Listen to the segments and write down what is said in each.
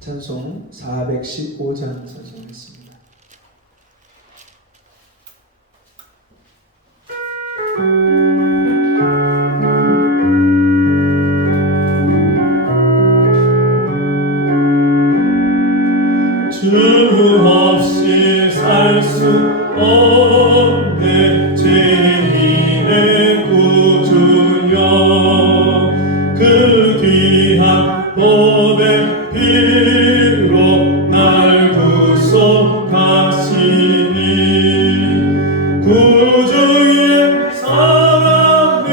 찬송 415장 찬송했습니다. 주 없이 살 수 없네 죄인의 구주여 그 귀한 보배 피로 날 구속하시니 구주의 사랑으로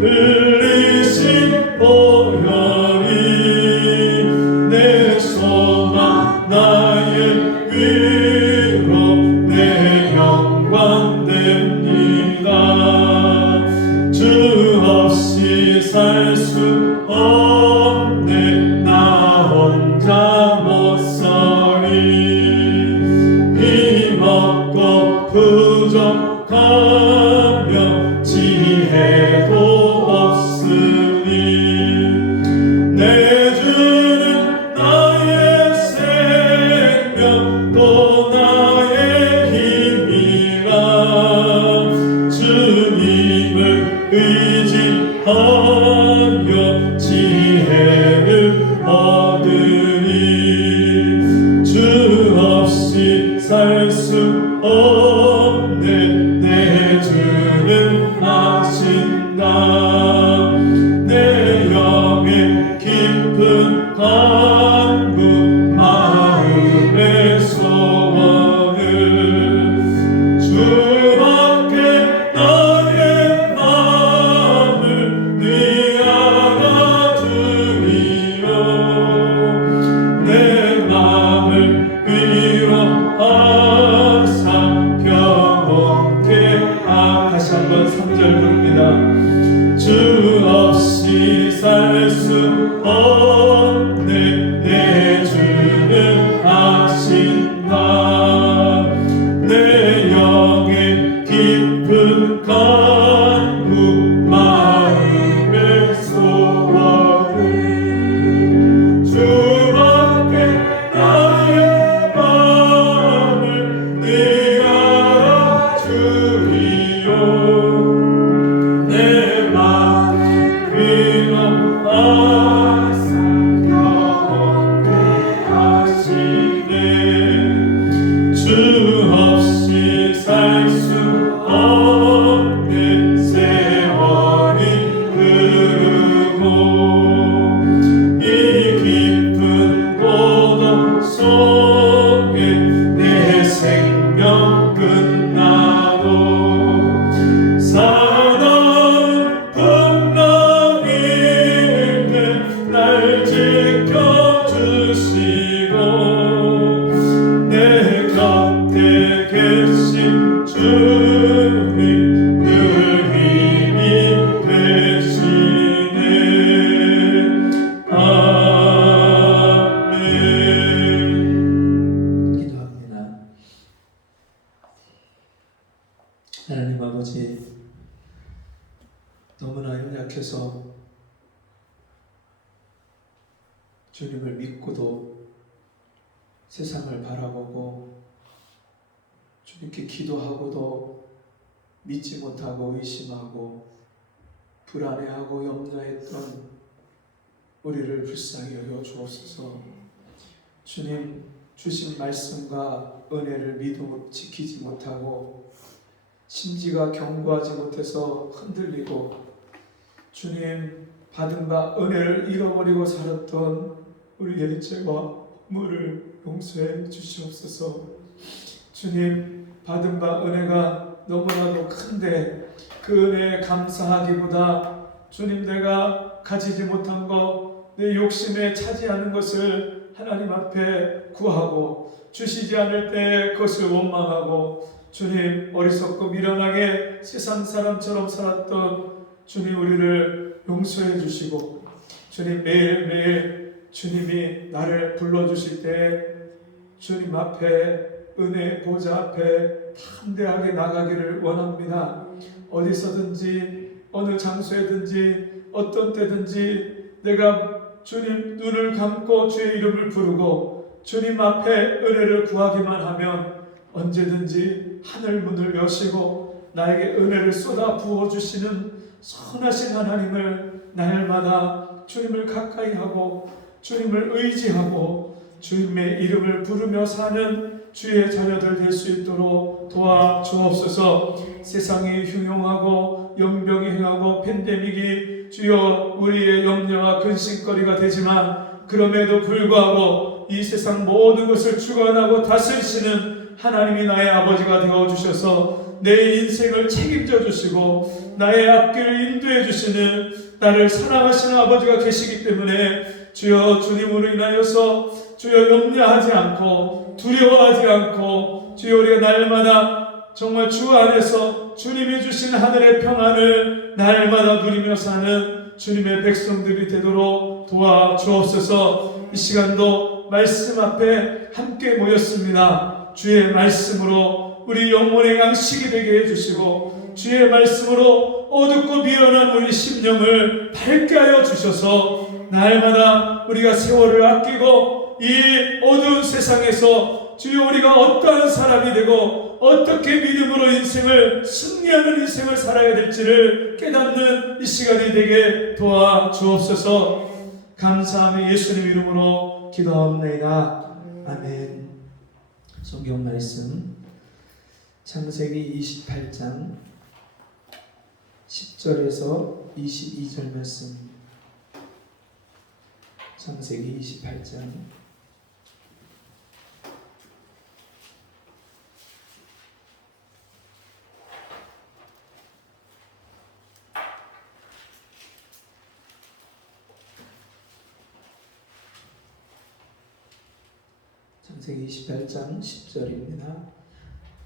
흘리신 보혈이 내 소망 나의 위로 내 영광 됩니다. 주 없이 살 수 없네 나 혼자 못 서리 힘없고 부족하며 지혜도 없으니 내 주는 나의 생명 또 나의 힘이라 주님을 의지하여 지혜를 얻으리 주 없이 살 수 없네 내 주는 아신다 내 영의 깊은 간구 마음의 소원을 주밖에 나의 마음을 네 알아주리요 내 마음을 위로하사 평온케 다시 한번 3절 부릅니다. 주 없이 살 수 없네 내 주는 아신다 내 영의 깊은 간구 마음의 소원을 주밖에 나의 마음을 네 알아주리요 내 마음 위로하사 평온케 하시네 주 없이 살 수 없네 세월이 흐르고 이 깊은 고독 속에 내 생명 끝나도 사나운 풍랑일 때 날 지켜주시고 내 곁에 계신 주님 늘 힘이 되시네 아멘. 기도합니다. 하나님 아버지, 너무나 연약해서 주님을 믿고도 세상을 바라보고 주님께 기도하고도 믿지 못하고 의심하고 불안해하고 염려했던 우리를 불쌍히 여겨 주옵소서. 주님 주신 말씀과 은혜를 믿음으로 지키지 못하고 심지가 견고하지 못해서 흔들리고 주님 받은 바 은혜를 잃어버리고 살았던 우리의 죄와 물을 용서해 주시옵소서. 주님 받은 바 은혜가 너무나도 큰데 그 은혜에 감사하기보다 주님 내가 가지지 못한 것 내 욕심에 차지하는 것을 하나님 앞에 구하고 주시지 않을 때 그것을 원망하고 주님 어리석고 미련하게 세상 사람처럼 살았던 주님 우리를 용서해 주시고 주님 매일매일 주님이 나를 불러주실 때 주님 앞에 은혜 보좌 앞에 담대하게 나가기를 원합니다. 어디서든지 어느 장소에든지 어떤 때든지 내가 주님 눈을 감고 주의 이름을 부르고 주님 앞에 은혜를 구하기만 하면 언제든지 하늘 문을 여시고 나에게 은혜를 쏟아 부어주시는 선하신 하나님을 날마다 주님을 가까이 하고 주님을 의지하고 주님의 이름을 부르며 사는 주의 자녀들 될 수 있도록 도와주옵소서. 세상이 흉흉하고 연병이 행하고 팬데믹이 주여 우리의 염려와 근심거리가 되지만 그럼에도 불구하고 이 세상 모든 것을 주관하고 다스리시는 하나님이 나의 아버지가 되어주셔서 내 인생을 책임져 주시고 나의 앞길을 인도해 주시는 나를 사랑하시는 아버지가 계시기 때문에 주여 주님으로 인하여서 주여 염려하지 않고 두려워하지 않고 주여 우리가 날마다 정말 주 안에서 주님이 주신 하늘의 평안을 날마다 누리며 사는 주님의 백성들이 되도록 도와주옵소서. 이 시간도 말씀 앞에 함께 모였습니다. 주의 말씀으로 우리 영혼의 양식이 되게 해주시고 주의 말씀으로 어둡고 미련한 우리 심령을 밝게 하여 주셔서 날마다 우리가 세월을 아끼고 이 어두운 세상에서 주여 우리가 어떠한 사람이 되고 어떻게 믿음으로 인생을 승리하는 인생을 살아야 될지를 깨닫는 이 시간이 되게 도와주옵소서. 감사하며 예수님 이름으로 기도합니다. 아멘. 성경 말씀 창세기 28장 10절에서 22절 말씀. 창세기 28장 28장 10절입니다.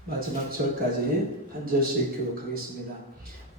마지막 절까지 한 절씩 교독하겠습니다.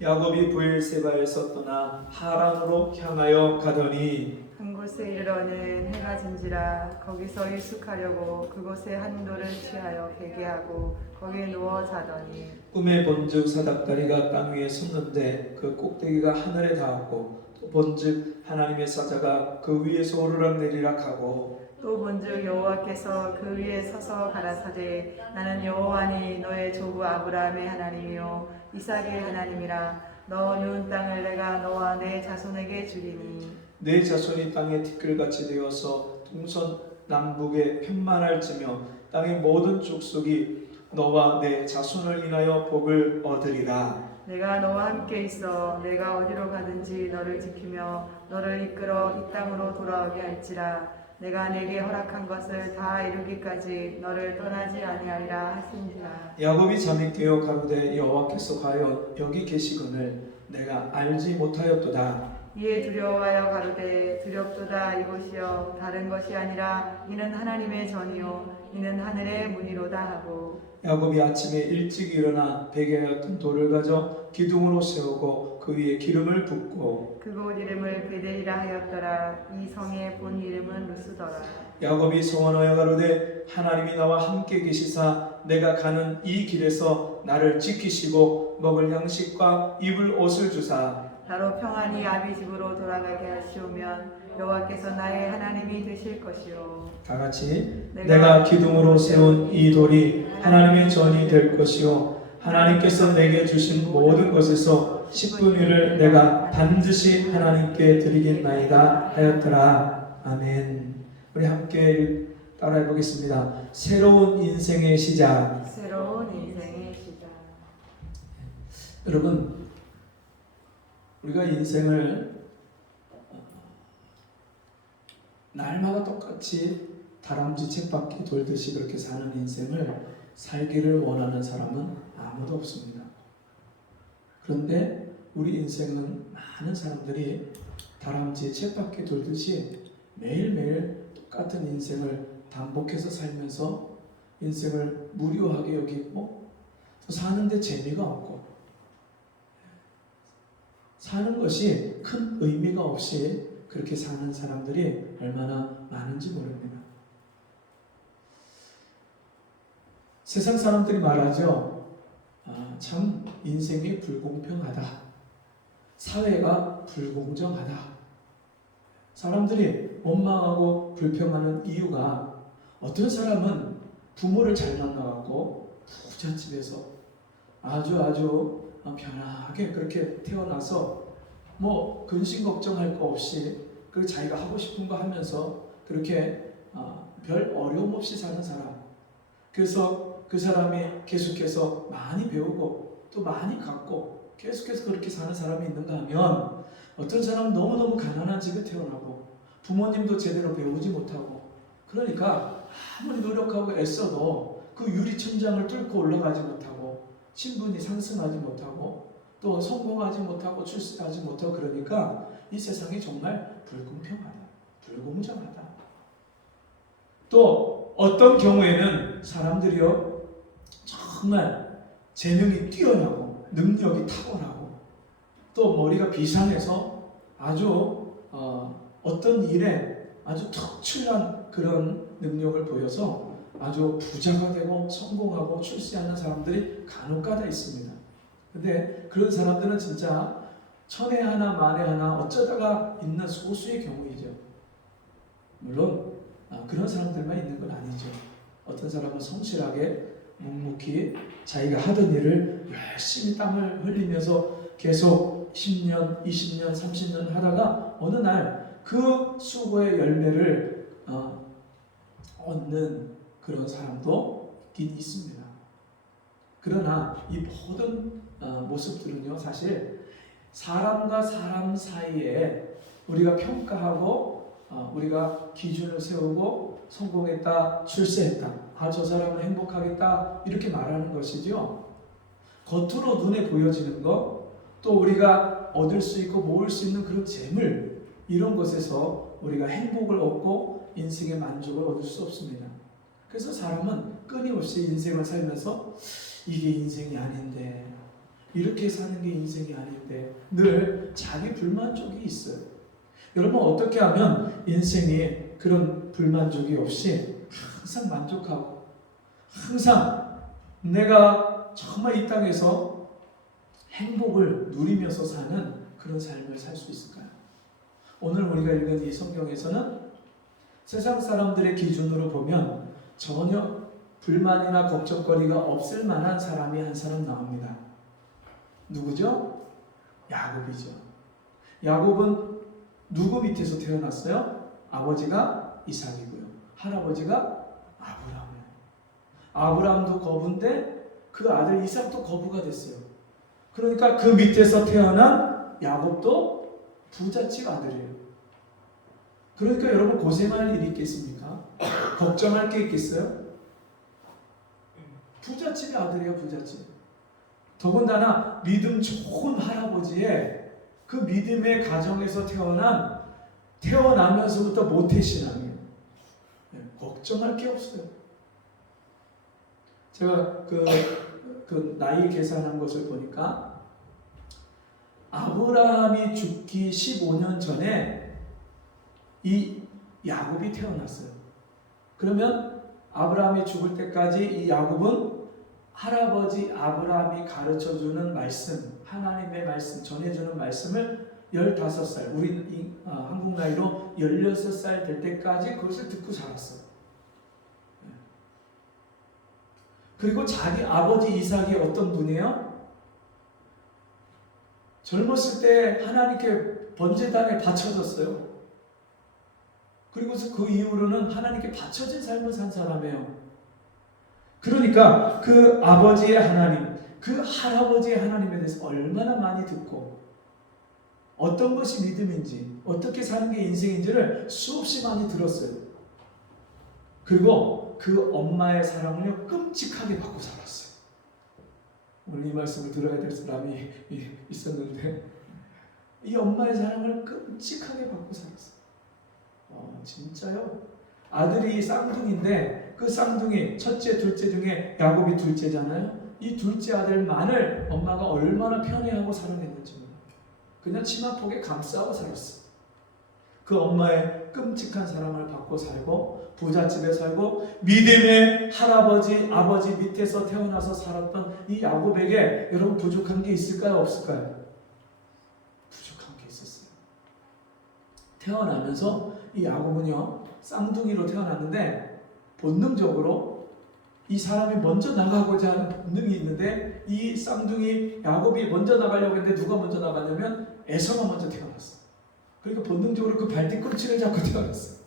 야곱이 브엘세바에서 떠나 하란으로 향하여 가더니 한 곳에 이르러는 해가 진지라 거기서 일숙하려고 그곳에 한 돌을 취하여 베개하고 거기에 누워 자더니 꿈에 본즉 사닥다리가 땅 위에 섰는데 그 꼭대기가 하늘에 닿았고 또 본즉 하나님의 사자가 그 위에서 오르락내리락 하고 또 본즉 여호와께서 그 위에 서서 가라사대 나는 여호와니 너의 조부 아브라함의 하나님이요 이삭의 하나님이라 너 누운 땅을 내가 너와 내 자손에게 주리니 내 자손이 땅의 티끌같이 되어서 동선 남북에 편만할지며 땅의 모든 족속이 너와 내 자손을 인하여 복을 얻으리라. 내가 너와 함께 있어 내가 어디로 가든지 너를 지키며 너를 이끌어 이 땅으로 돌아오게 할지라. 내가 내게 허락한 것을 다 이루기까지 너를 떠나지 아니하리라 하신지라. 야곱이 잠이 깨어 가로되 여호와께서 과연 여기 계시거늘 내가 알지 못하였도다. 이에 두려워하여 가로되 두렵도다 이곳이여 다른 것이 아니라 이는 하나님의 전이요 이는 하늘의 문이로다 하고 야곱이 아침에 일찍 일어나 베개였던 돌을 가져 기둥으로 세우고 그 위에 기름을 붓고 그곳 이름을 베델이라 하였더라. 이 성의 본 이름은 루스더라. 야곱이 소원하여 가로되 하나님이 나와 함께 계시사 내가 가는 이 길에서 나를 지키시고 먹을 양식과 입을 옷을 주사 나로 평안히 아비 집으로 돌아가게 하시오면 여호와께서 나의 하나님이 되실 것이요 다 같이 내가 기둥으로 세운 이 돌이 하나님의 전이 될 것이요 하나님께서 내게 주신 모든 것에서 10분의 1을 내가 반드시 하나님께 드리겠나이다 하였더라. 아멘. 우리 함께 따라해 보겠습니다. 새로운 인생의 시작. 새로운 인생의 시작. 여러분, 우리가 인생을 날마다 똑같이 다람쥐 쳇바퀴 돌듯이 그렇게 사는 인생을 살기를 원하는 사람은 아무도 없습니다. 그런데 우리 인생은 많은 사람들이 다람쥐 쳇바퀴 돌듯이 매일매일 똑같은 인생을 반복해서 살면서 인생을 무료하게 여기고 사는데 재미가 없고 사는 것이 큰 의미가 없이 그렇게 사는 사람들이 얼마나 많은지 모릅니다. 세상 사람들이 말하죠. 참 인생이 불공평하다. 사회가 불공정하다. 사람들이 원망하고 불평하는 이유가 어떤 사람은 부모를 잘 만나갖고 부잣집에서 아주 편하게 그렇게 태어나서 뭐 근심 걱정할 거 없이 그 자기가 하고 싶은 거 하면서 그렇게 별 어려움 없이 사는 사람. 그래서 그 사람이 계속해서 많이 배우고 또 많이 갖고 계속해서 그렇게 사는 사람이 있는가 하면 어떤 사람은 너무너무 가난한 집에 태어나고 부모님도 제대로 배우지 못하고 그러니까 아무리 노력하고 애써도 그 유리천장을 뚫고 올라가지 못하고 신분이 상승하지 못하고 또 성공하지 못하고 출세하지 못하고 그러니까 이 세상이 정말 불공평하다. 불공정하다. 또 어떤 경우에는 사람들이요 정말 재능이 뛰어나고 능력이 탁월하고 또 머리가 비상해서 아주 어떤 일에 아주 특출난 그런 능력을 보여서 아주 부자가 되고 성공하고 출세하는 사람들이 간혹가다 있습니다. 근데 그런 사람들은 진짜 천에 하나 만에 하나 어쩌다가 있는 소수의 경우이죠. 물론 그런 사람들만 있는 건 아니죠. 어떤 사람은 성실하게 묵묵히 자기가 하던 일을 열심히 땀을 흘리면서 계속 10년, 20년, 30년 하다가 어느 날 그 수고의 열매를 얻는 그런 사람도 있긴 있습니다. 그러나 이 모든 모습들은요 사실 사람과 사람 사이에 우리가 평가하고 우리가 기준을 세우고 성공했다, 출세했다, 저 사람은 행복하겠다 이렇게 말하는 것이죠. 겉으로 눈에 보여지는 것, 또 우리가 얻을 수 있고 모을 수 있는 그런 재물 이런 것에서 우리가 행복을 얻고 인생의 만족을 얻을 수 없습니다. 그래서 사람은 끊임없이 인생을 살면서 이게 인생이 아닌데 이렇게 사는 게 인생이 아닌데 늘 자기 불만족이 있어요. 여러분 어떻게 하면 인생에 그런 불만족이 없이 항상 만족하고 항상 내가 정말 이 땅에서 행복을 누리면서 사는 그런 삶을 살 수 있을까요? 오늘 우리가 읽은 이 성경에서는 세상 사람들의 기준으로 보면 전혀 불만이나 걱정거리가 없을 만한 사람이 한 사람 나옵니다. 누구죠? 야곱이죠. 야곱은 누구 밑에서 태어났어요? 아버지가 이삭이고요. 할아버지가 아브라함이에요. 아브라함도 거부인데 그 아들 이삭도 거부가 됐어요. 그러니까 그 밑에서 태어난 야곱도 부잣집 아들이에요. 그러니까 여러분 고생할 일이 있겠습니까? 걱정할 게 있겠어요? 부잣집의 아들이에요. 부잣집. 더군다나 믿음 좋은 할아버지의 그 믿음의 가정에서 태어나면서부터 모태신앙이에요. 걱정할 게 없어요. 제가 그 나이 계산한 것을 보니까 아브라함이 죽기 15년 전에 이 야곱이 태어났어요. 그러면 아브라함이 죽을 때까지 이 야곱은 할아버지 아브라함이 가르쳐주는 말씀, 하나님의 말씀, 전해주는 말씀을 15살, 우리 한국 나이로 16살 될 때까지 그것을 듣고 자랐어요. 그리고 자기 아버지 이삭이 어떤 분이에요? 젊었을 때 하나님께 번제단에 바쳐졌어요. 그리고 그 이후로는 하나님께 바쳐진 삶을 산 사람이에요. 그러니까 그 아버지의 하나님, 그 할아버지의 하나님에 대해서 얼마나 많이 듣고 어떤 것이 믿음인지 어떻게 사는 게 인생인지를 수없이 많이 들었어요. 그리고 그 엄마의 사랑을 끔찍하게 받고 살았어요. 오늘 이 말씀을 들어야 될 사람이 있었는데 이 엄마의 사랑을 끔찍하게 받고 살았어요. 진짜요? 아들이 쌍둥이인데 그 쌍둥이 첫째, 둘째 중에 야곱이 둘째잖아요. 이 둘째 아들만을 엄마가 얼마나 편애하고 사랑했는지 몰라요. 그냥 치마폭에 감싸고 살았어요. 그 엄마의 끔찍한 사랑을 받고 살고 부잣집에 살고 믿음의 할아버지, 아버지 밑에서 태어나서 살았던 이 야곱에게 여러분 부족한 게 있을까요? 없을까요? 부족한 게 있었어요. 태어나면서 이 야곱은요 쌍둥이로 태어났는데 본능적으로 이 사람이 먼저 나가고자 하는 본능이 있는데 이 쌍둥이 야곱이 먼저 나가려고 했는데 누가 먼저 나갔냐면 에서가 먼저 태어났어. 그러니까 본능적으로 그 발뒤꿈치를 잡고 태어났어.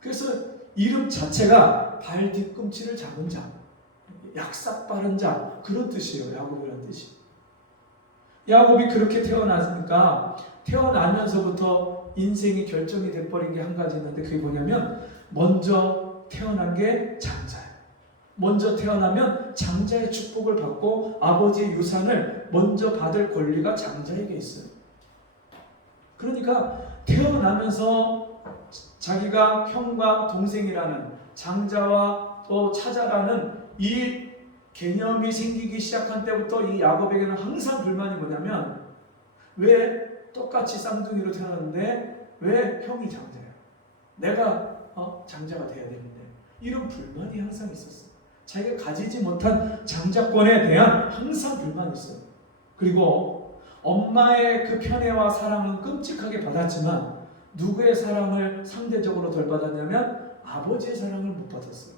그래서 이름 자체가 발뒤꿈치를 잡은 자, 약삭 빠른 자 그런 뜻이에요. 야곱이라는 뜻이. 야곱이 그렇게 태어났으니까 태어나면서부터 인생이 결정이 돼버린 게 한 가지 있는데 그게 뭐냐면 먼저 태어난 게 장자예요. 먼저 태어나면 장자의 축복을 받고 아버지의 유산을 먼저 받을 권리가 장자에게 있어요. 그러니까 태어나면서 자기가 형과 동생이라는 장자와 또 차자라는 이 개념이 생기기 시작한 때부터 이 야곱에게는 항상 불만이 뭐냐면 왜 똑같이 쌍둥이로 태어났는데 왜 형이 장자야? 내가 장자가 돼야 되는데 이런 불만이 항상 있었어요. 자기가 가지지 못한 장자권에 대한 항상 불만이 있어요. 그리고 엄마의 그 편애와 사랑은 끔찍하게 받았지만 누구의 사랑을 상대적으로 덜 받았냐면 아버지의 사랑을 못 받았어요.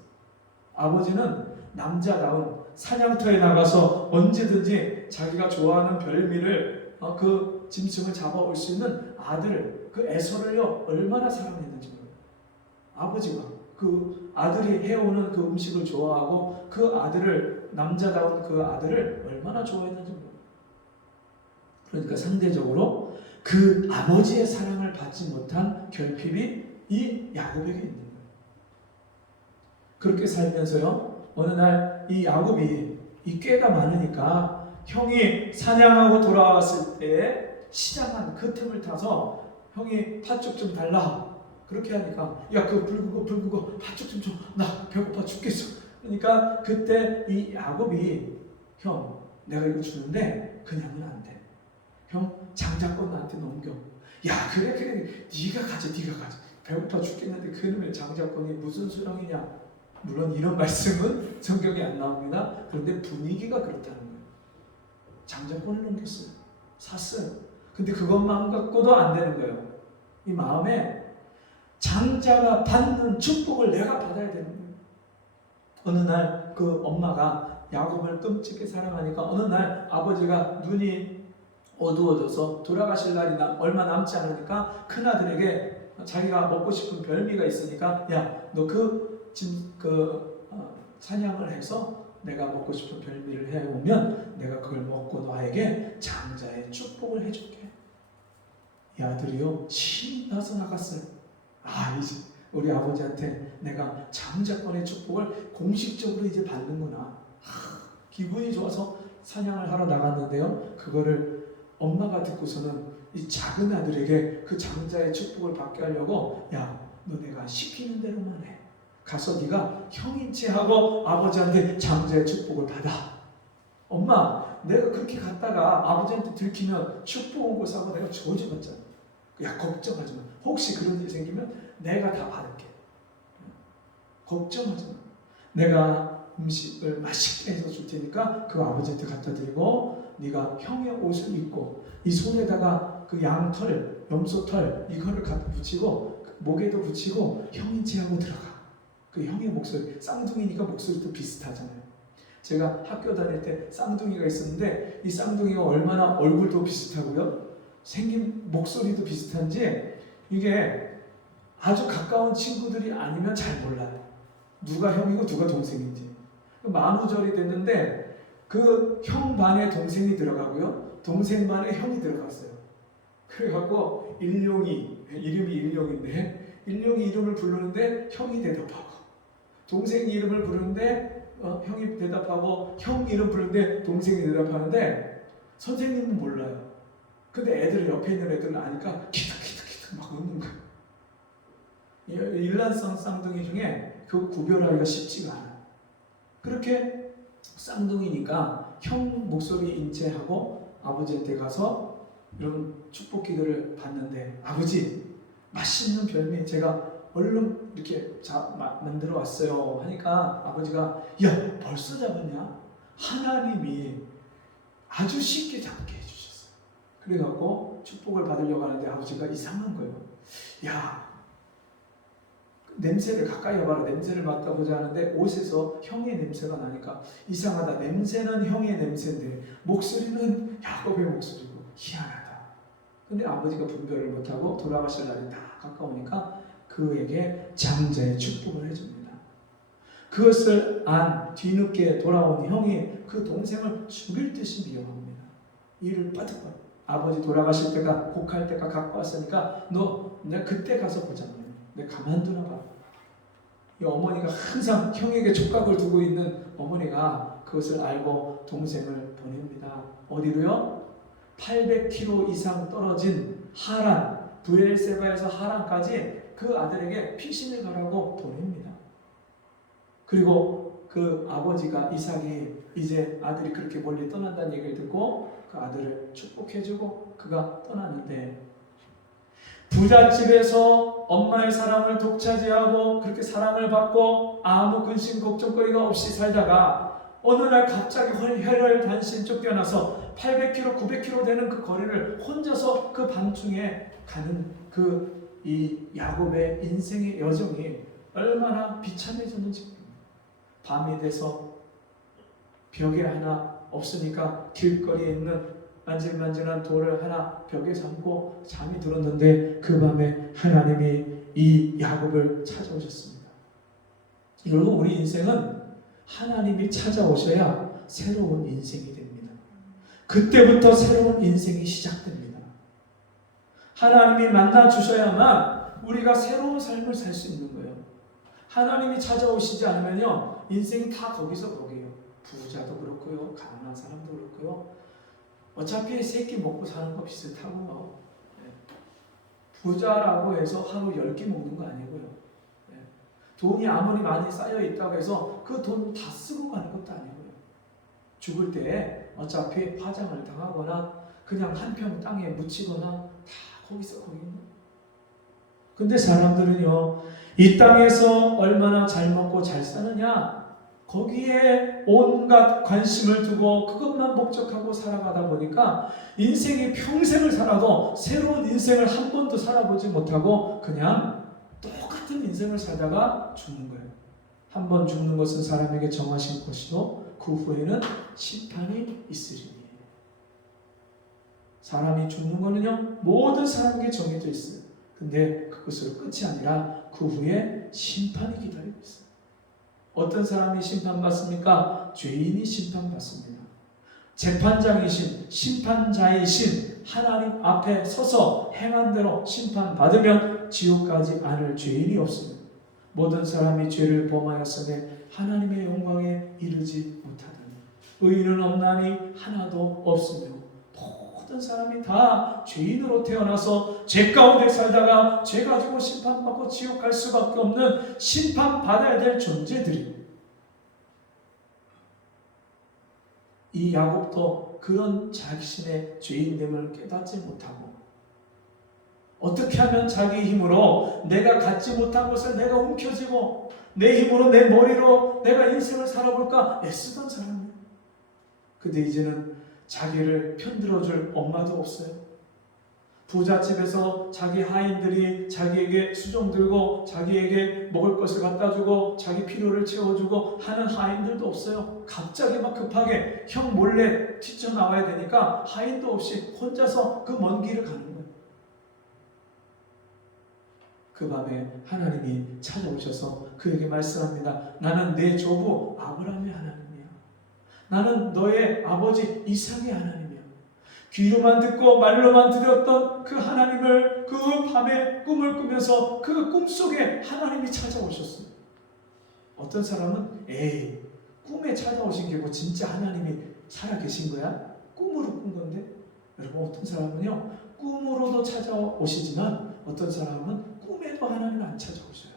아버지는 남자다운 사냥터에 나가서 언제든지 자기가 좋아하는 별미를 그 짐승을 잡아올 수 있는 아들 그 에서를요 얼마나 사랑했는지 몰라요. 아버지가 그 아들이 해오는 그 음식을 좋아하고 그 아들을 남자다운 그 아들을 얼마나 좋아했는지 몰라요. 그러니까 상대적으로 그 아버지의 사랑을 받지 못한 결핍이 이 야곱에게 있는 거예요. 그렇게 살면서요 어느 날 이 야곱이 이 꾀가 많으니까 형이 사냥하고 돌아왔을 때 시장한 그 틈을 타서 형이 팥죽 좀 달라 그렇게 하니까 야 그 불 끄고 팥죽 좀 줘 나 배고파 죽겠어. 그러니까 그때 이 야곱이 형 내가 이거 주는데 그냥은 안 돼. 형 장자권 나한테 넘겨. 야 그래 네가 가져 배고파 죽겠는데 그놈의 장자권이 무슨 수령이냐. 물론 이런 말씀은 성경에 안 나옵니다. 그런데 분위기가 그렇다는 거예요. 장자권을 넘겼어요. 샀어요. 근데 그것만 갖고도 안 되는 거예요. 이 마음에 장자가 받는 축복을 내가 받아야 되는 거예요. 어느 날 그 엄마가 야곱을 끔찍히 사랑하니까 어느 날 아버지가 눈이 어두워져서 돌아가실 날이 얼마 남지 않으니까 큰아들에게 자기가 먹고 싶은 별미가 있으니까 야 너 사냥을 해서 내가 먹고 싶은 별미를 해오면 내가 그걸 먹고 너에게 장자의 축복을 해줄게. 이 아들이요 신나서 나갔어요. 이제 우리 아버지한테 내가 장자권의 축복을 공식적으로 이제 받는구나. 기분이 좋아서 사냥을 하러 나갔는데요 그거를 엄마가 듣고서는 이 작은 아들에게 그 장자의 축복을 받게 하려고 야 너 내가 시키는 대로만 해. 가서 네가 형인체 하고 아버지한테 장자의 축복을 받아. 엄마 내가 그렇게 갔다가 아버지한테 들키면 축복 온 거 사고 내가 저주받잖아. 야 걱정하지 마. 혹시 그런 일 생기면 내가 다 받을게. 걱정하지 마. 내가 음식을 맛있게 해서 줄 테니까 그 아버지한테 갖다 드리고 네가 형의 옷을 입고 이 손에다가 그 양털, 염소털 이거를 갖다 붙이고 목에도 붙이고 형인체 하고 들어가. 그 형의 목소리, 쌍둥이니까 목소리도 비슷하잖아요. 제가 학교 다닐 때 쌍둥이가 있었는데 이 쌍둥이가 얼마나 얼굴도 비슷하고요 생긴 목소리도 비슷한지 이게 아주 가까운 친구들이 아니면 잘 몰라요. 누가 형이고 누가 동생인지. 만우절이 됐는데 그 형 반에 동생이 들어가고요 동생 반에 형이 들어갔어요. 그래갖고 일용이 이름이 일용인데 일용이 이름을 부르는데 형이 대답하고 동생 이름을 부르는데 형이 대답하고 형 이름 부르는데 동생이 대답하는데 선생님은 몰라요. 근데 애들 옆에 있는 애들은 아니까 키득키득키득 막 웃는 거예요. 일란성 쌍둥이 중에 그 구별하기가 쉽지가 않아요. 그렇게 쌍둥이니까 형 목소리 인체하고 아버지한테 가서 이런 축복 기도를 받는데 아버지 맛있는 별미 제가 얼른 이렇게 만들어 왔어요 하니까 아버지가 야 벌써 잡았냐? 하나님이 아주 쉽게 잡게 해주셨어요. 그래갖고 축복을 받으려고 하는데 아버지가 이상한 거예요. 야, 냄새를 가까이 와봐라. 냄새를 맡아보자 하는데 옷에서 형의 냄새가 나니까 이상하다. 냄새는 형의 냄새인데 목소리는 야곱의 목소리고 희한하다. 근데 아버지가 분별을 못하고 돌아가실 날이 다 가까우니까 그에게 장자의 축복을 해줍니다. 그것을 안 뒤늦게 돌아온 형이 그 동생을 죽일 듯이 미워합니다. 이를 빠득빠득. 아버지 돌아가실 때가 곡할 때가 갖고 왔으니까 너 내가 그때 가서 보자. 내가 가만두나 봐. 이 어머니가 항상 형에게 촉각을 두고 있는 어머니가 그것을 알고 동생을 보냅니다. 어디로요? 800km 이상 떨어진 하란, 브엘세바에서 하란까지 그 아들에게 피신을 가라고 보냅니다. 그리고 그 아버지가 이삭이 이제 아들이 그렇게 멀리 떠난다는 얘기를 듣고 그 아들을 축복해주고 그가 떠났는데, 부잣집에서 엄마의 사랑을 독차지하고 그렇게 사랑을 받고 아무 근심 걱정거리가 없이 살다가 어느 날 갑자기 혈혈단신 쫓겨나서 800km, 900km 되는 그 거리를 혼자서 그 밤중에 가는 이 야곱의 인생의 여정이 얼마나 비참해졌는지. 밤이 돼서 벽에 하나 없으니까 길거리에 있는 만질만질한 돌을 하나 벽에 삼고 잠이 들었는데 그 밤에 하나님이 이 야곱을 찾아오셨습니다. 여러분, 우리 인생은 하나님이 찾아오셔야 새로운 인생이 됩니다. 그때부터 새로운 인생이 시작됩니다. 하나님이 만나 주셔야만 우리가 새로운 삶을 살 수 있는 거예요. 하나님이 찾아오시지 않으면요, 인생이 다 거기서 거기에요. 부자도 그렇고요, 가난한 사람도 그렇고요. 어차피 세끼 먹고 사는 거 비슷하고요. 부자라고 해서 하루 10끼 먹는 거 아니고요. 돈이 아무리 많이 쌓여 있다고 해서 그 돈 다 쓰고 가는 것도 아니고요. 죽을 때 어차피 화장을 당하거나 그냥 한 평 땅에 묻히거나 다 거기서 거기는. 근데 사람들은요, 이 땅에서 얼마나 잘 먹고 잘 사느냐, 거기에 온갖 관심을 두고 그것만 목적하고 살아가다 보니까 인생이 평생을 살아도 새로운 인생을 한 번도 살아보지 못하고 그냥 똑같은 인생을 살다가 죽는 거예요. 한 번 죽는 것은 사람에게 정하신 것이요 그 후에는 심판이 있으리니. 사람이 죽는 거는요, 모든 사람에게 정해져 있어요. 근데 그것으로 끝이 아니라 그 후에 심판이 기다리고 있어요. 어떤 사람이 심판받습니까? 죄인이 심판받습니다. 재판장이신, 심판자이신 하나님 앞에 서서 행한 대로 심판받으면 지옥 가지 않을 죄인이 없습니다. 모든 사람이 죄를 범하였으되 하나님의 영광에 이르지 못하더니 의인은 없나니 하나도 없으며 모든 사람이 다 죄인으로 태어나서 죄 가운데 살다가 죄 가지고 심판받고 지옥 갈 수밖에 없는 심판받아야 될 존재들이. 이 야곱도 그런 자신의 죄인됨을 깨닫지 못하고 어떻게 하면 자기 힘으로 내가 갖지 못한 것을 내가 움켜쥐고 내 힘으로 내 머리로 내가 인생을 살아볼까 애쓰던 사람이에요. 근데 이제는 자기를 편들어줄 엄마도 없어요. 부잣집에서 자기 하인들이 자기에게 수종 들고 자기에게 먹을 것을 갖다 주고 자기 필요를 채워주고 하는 하인들도 없어요. 갑자기 막 급하게 형 몰래 튀쳐나와야 되니까 하인도 없이 혼자서 그 먼 길을 가는 거예요. 그 밤에 하나님이 찾아오셔서 그에게 말씀합니다. 나는 내 조부 아브라함의 하나님이야. 나는 너의 아버지 이삭의 하나님이야. 귀로만 듣고 말로만 들었던 그 하나님을 그 밤에 꿈을 꾸면서 그 꿈속에 하나님이 찾아오셨어요. 어떤 사람은 에이, 꿈에 찾아오신 게 뭐 진짜 하나님이 살아계신 거야? 꿈으로 꾼 건데? 여러분, 어떤 사람은요, 꿈으로도 찾아오시지만 어떤 사람은 꿈에도 하나님을 안 찾아오셔요.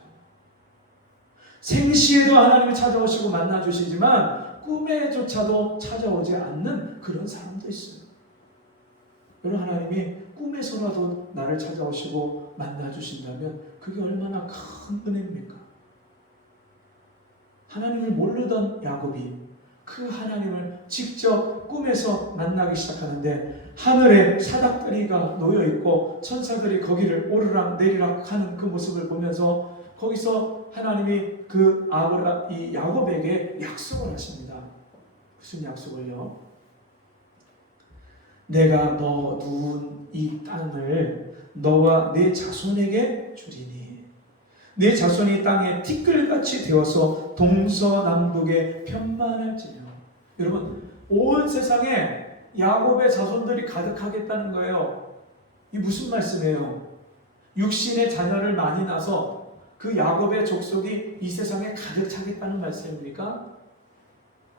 생시에도 하나님이 찾아오시고 만나주시지만 꿈에조차도 찾아오지 않는 그런 사람도 있어요. 여러분, 하나님이 꿈에서라도 나를 찾아오시고 만나주신다면 그게 얼마나 큰 은혜입니까? 하나님을 모르던 야곱이 그 하나님을 직접 꿈에서 만나기 시작하는데 하늘에 사닥다리가 놓여 있고 천사들이 거기를 오르락 내리락 하는 그 모습을 보면서 거기서 하나님이 이 야곱에게 약속을 하십니다. 무슨 약속을요? 내가 너 누운 이 땅을 너와 네 자손에게 주리니 네 자손이 땅에 티끌같이 되어서 동서남북에 편만할지며. 여러분, 온 세상에 야곱의 자손들이 가득하겠다는 거예요. 이 무슨 말씀이에요? 육신의 자녀를 많이 낳아서 그 야곱의 족속이 이 세상에 가득 차겠다는 말씀입니까?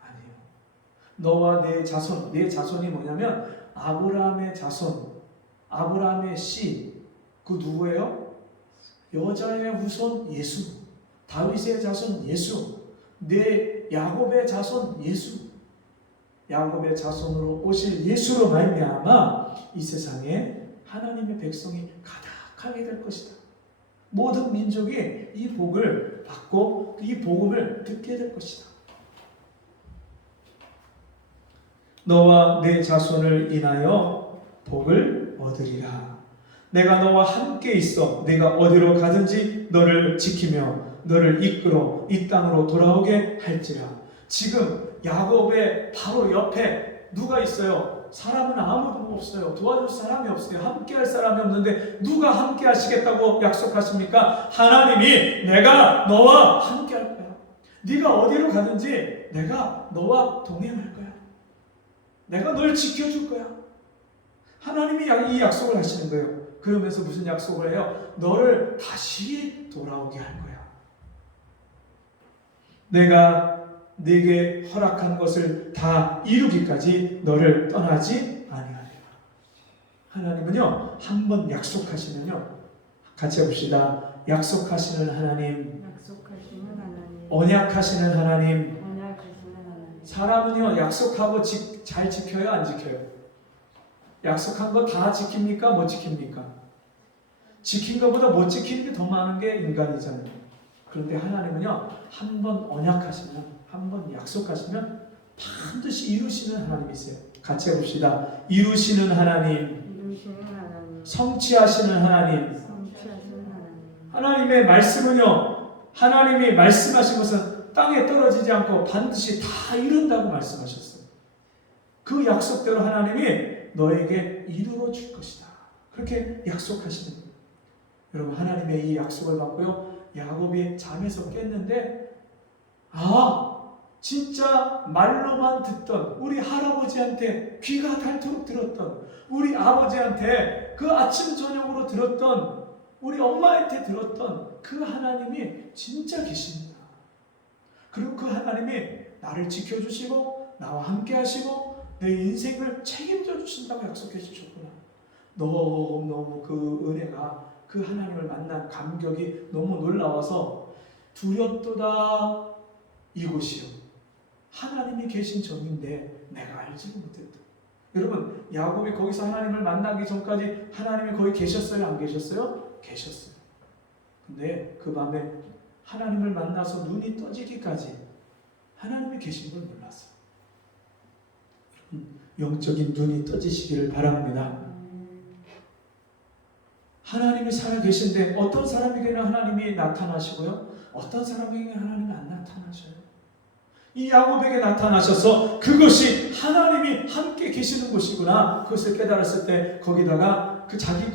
아니에요. 너와 내 자손이 뭐냐면 아브라함의 자손, 아브라함의 씨, 그 누구예요? 여자의 후손 예수, 다윗의 자손 예수, 내 야곱의 자손 예수, 야곱의 자손으로 오실 예수로 말미암아 이 세상에 하나님의 백성이 가득하게 될 것이다. 모든 민족이 이 복을 받고 이 복음을 듣게 될 것이다. 너와 내 자손을 인하여 복을 얻으리라. 내가 너와 함께 있어 내가 어디로 가든지 너를 지키며 너를 이끌어 이 땅으로 돌아오게 할지라. 지금 야곱의 바로 옆에 누가 있어요? 사람은 아무도 없어요. 도와줄 사람이 없어요. 함께 할 사람이 없는데 누가 함께 하시겠다고 약속하십니까? 하나님이 내가 너와 함께 할 거야. 네가 어디로 가든지 내가 너와 동행할 거야. 내가 널 지켜줄 거야. 하나님이 이 약속을 하시는 거예요. 그러면서 무슨 약속을 해요? 너를 다시 돌아오게 할 거야. 내가 네게 허락한 것을 다 이루기까지 너를 떠나지 아니하리라. 하나님은요, 한번 약속하시면요, 같이 해봅시다. 약속하시는 하나님, 언약하시는 하나님. 사람은요, 약속하고 잘 지켜요, 안 지켜요? 약속한 거 다 지킵니까? 못 지킵니까? 지킨 것보다 못 지키는 게 더 많은 게 인간이잖아요. 그런데 하나님은요, 한 번 언약하시면, 한 번 약속하시면 반드시 이루시는 하나님이세요. 같이 해봅시다. 이루시는 하나님, 성취하시는 하나님. 하나님의 말씀은요, 하나님이 말씀하신 것은 땅에 떨어지지 않고 반드시 다 이룬다고 말씀하셨어요. 그 약속대로 하나님이 너에게 이루어 줄 것이다. 그렇게 약속하시는 거예요. 여러분, 하나님의 이 약속을 받고요, 야곱이 잠에서 깼는데, 진짜 말로만 듣던, 우리 할아버지한테 귀가 닳도록 들었던, 우리 아버지한테 그 아침 저녁으로 들었던, 우리 엄마한테 들었던 그 하나님이 진짜 계십니다. 그리고 그 하나님이 나를 지켜주시고 나와 함께 하시고 내 인생을 책임져 주신다고 약속해 주셨구나. 너무 그 은혜가, 그 하나님을 만난 감격이 너무 놀라워서 두렵도다 이곳이요, 하나님이 계신 점인데 내가 알지도 못했다. 여러분, 야곱이 거기서 하나님을 만나기 전까지 하나님이 거기 계셨어요, 안 계셨어요? 계셨어요. 근데 그 밤에 하나님을 만나서 눈이 떠지기까지 하나님이 계신 걸 몰랐어요. 영적인 눈이 떠지시기를 바랍니다. 하나님이 살아계신데 어떤 사람에게는 하나님이 나타나시고요, 어떤 사람에게는 하나님이 안 나타나셔요. 이 야곱에게 나타나셔서 그것이 하나님이 함께 계시는 곳이구나, 그것을 깨달았을 때 거기다가 그 자기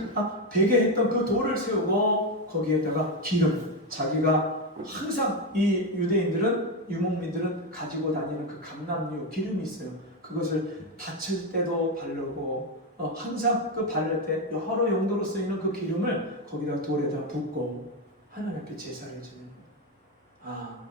베개 했던 그 돌을 세우고 거기에다가 기름, 자기가 항상 이 유대인들은, 유목민들은 가지고 다니는 그 감람유 기름이 있어요. 그것을 다칠 때도 바르고 항상 그 바를 때 여러 용도로 쓰이는 그 기름을 거기다 돌에다 붓고 하나님께 제사를 지내는 거예요.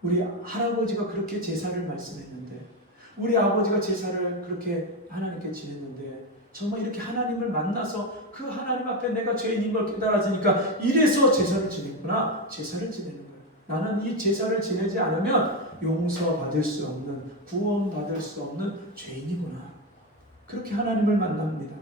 우리 할아버지가 그렇게 제사를 말씀했는데, 우리 아버지가 제사를 그렇게 하나님께 지냈는데, 정말 이렇게 하나님을 만나서 그 하나님 앞에 내가 죄인인 걸 깨달아지니까 이래서 제사를 지냈구나. 제사를 지내는 거예요. 나는 이 제사를 지내지 않으면 용서받을 수 없는, 구원받을 수 없는 죄인이구나. 그렇게 하나님을 만납니다.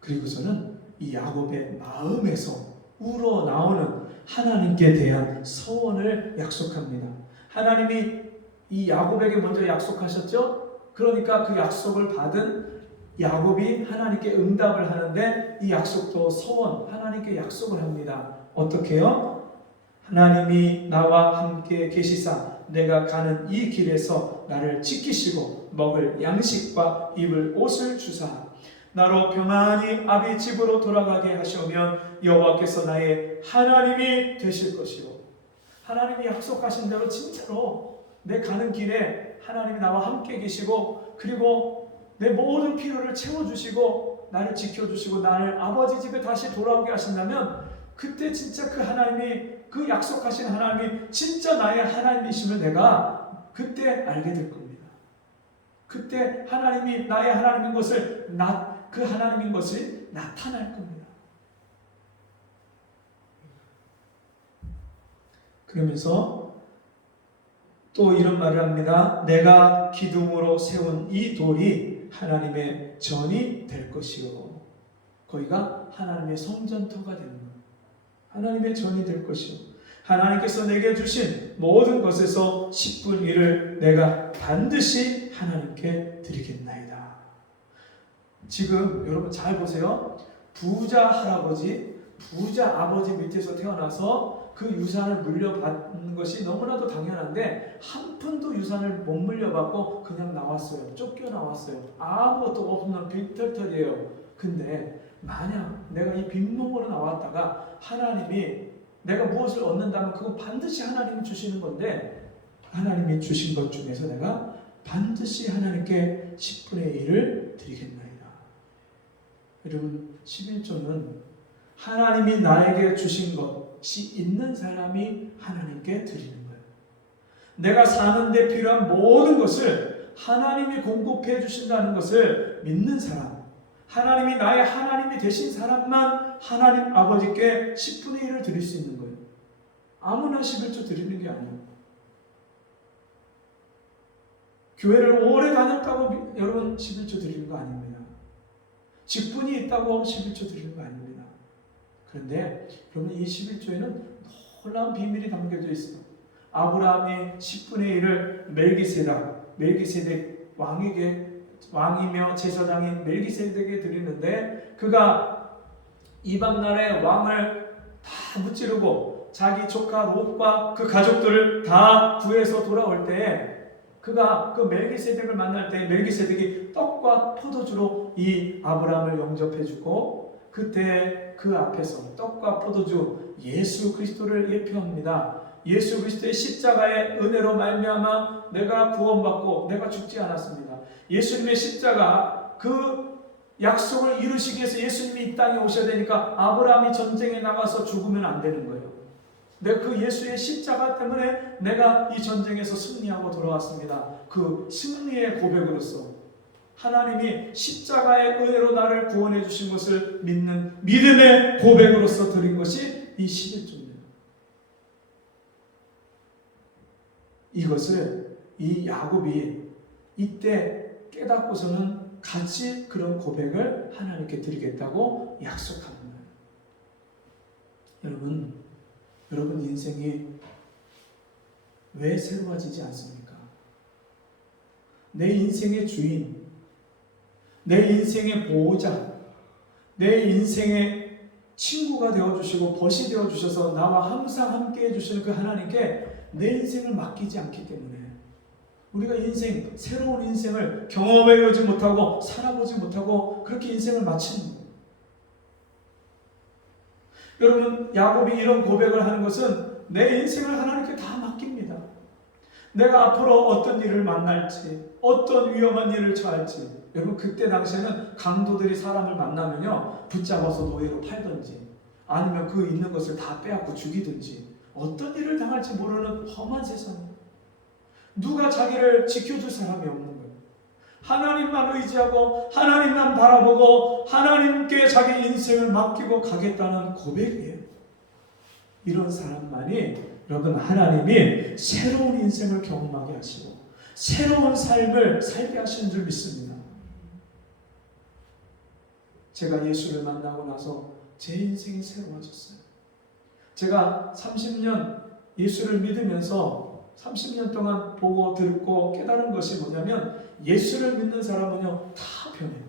그리고서는 이 야곱의 마음에서 우러나오는 하나님께 대한 서원을 약속합니다. 하나님이 이 야곱에게 먼저 약속하셨죠? 그러니까 그 약속을 받은 야곱이 하나님께 응답을 하는데 이 약속도 서원, 하나님께 약속을 합니다. 어떻게요? 하나님이 나와 함께 계시사 내가 가는 이 길에서 나를 지키시고 먹을 양식과 입을 옷을 주사 나로 평안히 아비 집으로 돌아가게 하시오면 여호와께서 나의 하나님이 되실 것이요. 하나님이 약속하신 대로 진짜로 내 가는 길에 하나님이 나와 함께 계시고 그리고 내 모든 필요를 채워주시고 나를 지켜주시고 나를 아버지 집에 다시 돌아오게 하신다면 그때 진짜 그 하나님이 그 약속하신 하나님이 진짜 나의 하나님이심을 내가 그때 알게 될 겁니다. 그때 하나님이 나의 하나님인 것을 그 하나님인 것이 나타날 겁니다. 그러면서 또 이런 말을 합니다. 내가 기둥으로 세운 이 돌이 하나님의 전이 될 것이요. 거기가 하나님의 성전터가 되는 거예요. 하나님의 전이 될 것이요. 하나님께서 내게 주신 모든 것에서 10분 1을 내가 반드시 하나님께 드리겠나이다. 지금 여러분 잘 보세요. 부자 할아버지, 부자 아버지 밑에서 태어나서 그 유산을 물려받는 것이 너무나도 당연한데 한 푼도 유산을 못 물려받고 그냥 나왔어요. 쫓겨나왔어요. 아무것도 없는 빈털털이에요. 근데 만약 내가 이 빈몸으로 나왔다가 하나님이 내가 무엇을 얻는다면 그건 반드시 하나님이 주시는 건데 하나님이 주신 것 중에서 내가 반드시 하나님께 10분의 1을 드리겠나이다. 여러분 11조는 하나님이 나에게 주신 것이 있는 사람이 하나님께 드리는 거예요. 내가 사는데 필요한 모든 것을 하나님이 공급해 주신다는 것을 믿는 사람, 하나님이 나의 하나님이 되신 사람만 하나님 아버지께 10분의 1을 드릴 수 있는 거예요. 아무나 11조 드리는 게 아니에요. 교회를 오래 다녔다고 여러분 11조 드리는 거 아닙니다. 직분이 있다고 11조 드리는 거 아닙니다. 그런데 여러분 이 11조에는 놀라운 비밀이 담겨져 있어요. 아브라함이 10분의 1을 멜기세덱 왕이며 제사장인 멜기세덱에게 드리는데 그가 이방나라의 왕을 다 무찌르고 자기 조카 롯과 그 가족들을 다 구해서 돌아올 때에 그가 그 멜기세덱을 만날 때 멜기세덱이 떡과 포도주로 이 아브라함을 영접해주고 그때 그 앞에서 떡과 포도주 예수 그리스도를 예표합니다. 예수 그리스도의 십자가의 은혜로 말미암아 내가 구원받고 내가 죽지 않았습니다. 예수님의 십자가 그 약속을 이루시기 위해서 예수님이 이 땅에 오셔야 되니까 아브라함이 전쟁에 나가서 죽으면 안 되는 거예요. 내가 그 예수의 십자가 때문에 내가 이 전쟁에서 승리하고 돌아왔습니다. 그 승리의 고백으로서 하나님이 십자가의 은혜로 나를 구원해 주신 것을 믿는 믿음의 고백으로서 드린 것이 이 11조입니다. 이것을 이 야곱이 이때 깨닫고서는 같이 그런 고백을 하나님께 드리겠다고 약속하는 거예요. 여러분 인생이 왜 새로워지지 않습니까? 내 인생의 주인, 내 인생의 보호자, 내 인생의 친구가 되어주시고 벗이 되어주셔서 나와 항상 함께 해주시는 그 하나님께 내 인생을 맡기지 않기 때문에 우리가 인생, 새로운 인생을 경험해보지 못하고 살아보지 못하고 그렇게 인생을 마치는 거예요. 여러분 야곱이 이런 고백을 하는 것은 내 인생을 하나님께 다 맡깁니다. 내가 앞으로 어떤 일을 만날지 어떤 위험한 일을 처할지 여러분 그때 당시에는 강도들이 사람을 만나면요 붙잡아서 노예로 팔든지 아니면 그 있는 것을 다 빼앗고 죽이든지 어떤 일을 당할지 모르는 험한 세상이에요. 누가 자기를 지켜줄 사람이 없는 거예요. 하나님만 의지하고 하나님만 바라보고 하나님께 자기 인생을 맡기고 가겠다는 고백이에요. 이런 사람만이 여러분 하나님이 새로운 인생을 경험하게 하시고 새로운 삶을 살게 하시는 줄 믿습니다. 제가 예수를 만나고 나서 제 인생이 새로워졌어요. 제가 30년 예수를 믿으면서 30년 동안 보고 듣고 깨달은 것이 뭐냐면 예수를 믿는 사람은요 다 변해요.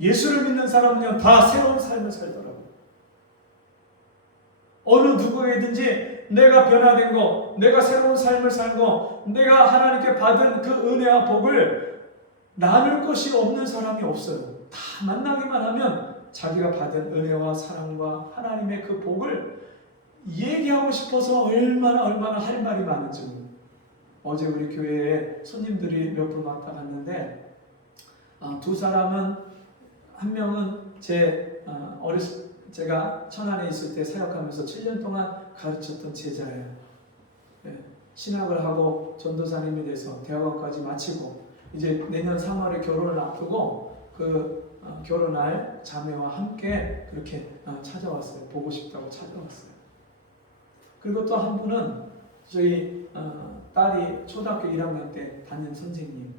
예수를 믿는 사람은요 다 새로운 삶을 살더라고요. 어느 누구에든지 내가 변화된 거, 내가 새로운 삶을 산 거, 내가 하나님께 받은 그 은혜와 복을 나눌 것이 없는 사람이 없어요. 다 만나기만 하면 자기가 받은 은혜와 사랑과 하나님의 그 복을 얘기하고 싶어서 얼마나 할 말이 많은지. 어제 우리 교회에 손님들이 몇 분 왔다 갔는데 두 사람은, 한 명은 제가 천안에 있을 때 사역하면서 7년 동안 가르쳤던 제자예요. 신학을 하고 전도사님이 돼서 대학원까지 마치고 이제 내년 3월에 결혼을 앞두고 그 결혼할 자매와 함께 그렇게 찾아왔어요. 보고 싶다고 찾아왔어요. 그리고 또 한 분은 저희 딸이 초등학교 1학년 때 담임 선생님,